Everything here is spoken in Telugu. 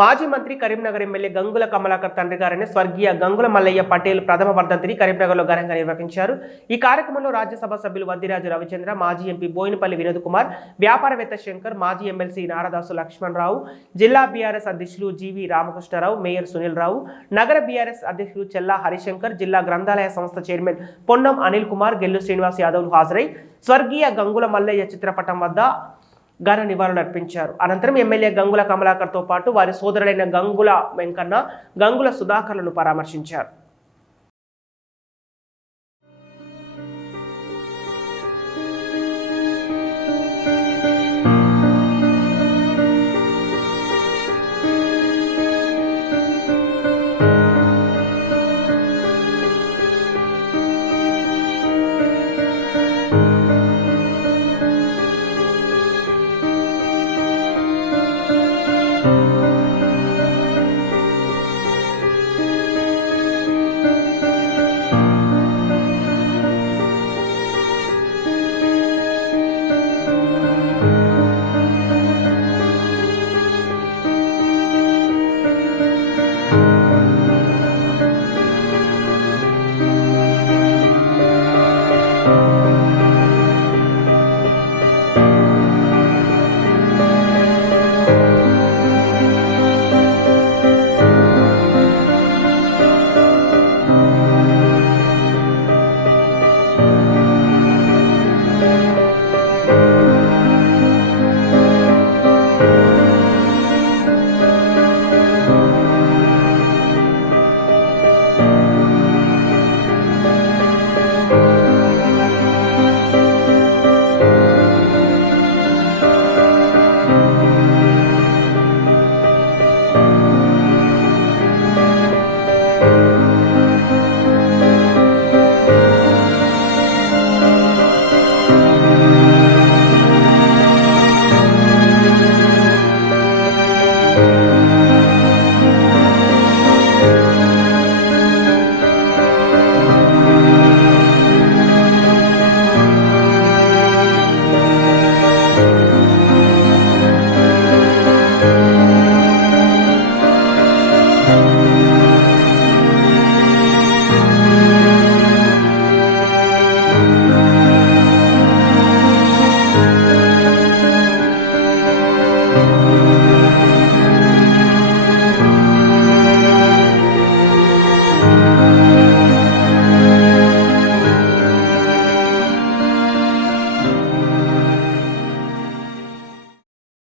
మాజీ మంత్రి కరీంనగర్ ఎమ్మెల్యే గంగుల కమలాకర్ తండ్రి గారిని స్వర్గీయ గంగుల మల్లయ్య పటేల్ ప్రథమ వర్ధంతిని కరీంనగర్లో ఘనంగా నిర్వహించారు. ఈ కార్యక్రమంలో రాజ్యసభ సభ్యులు వద్దిరాజు రవిచంద్ర, మాజీ ఎంపీ బోయినపల్లి వినోద్ కుమార్, వ్యాపారవేత్త శంకర్, మాజీ ఎమ్మెల్సీ నారదాసు లక్ష్మణరావు, జిల్లా బీఆర్ఎస్ అధ్యక్షులు జీవి రామకృష్ణరావు, మేయర్ సునీల్ రావు, నగర బీఆర్ఎస్ అధ్యక్షులు చెల్లా హరిశంకర్, జిల్లా గ్రంథాలయ సంస్థ చైర్మన్ పొన్నం అనిల్ కుమార్, గెల్లు శ్రీనివాస్ యాదవ్లు హాజరై స్వర్గీయ గంగుల మల్లయ్య చిత్రపటం వద్ద ఘన నివాళులర్పించారు. అనంతరం ఎమ్మెల్యే గంగుల కమలాకర్తో పాటు వారి సోదరులైన గంగుల వెంకన్న, గంగుల సుధాకర్లను పరామర్శించారు.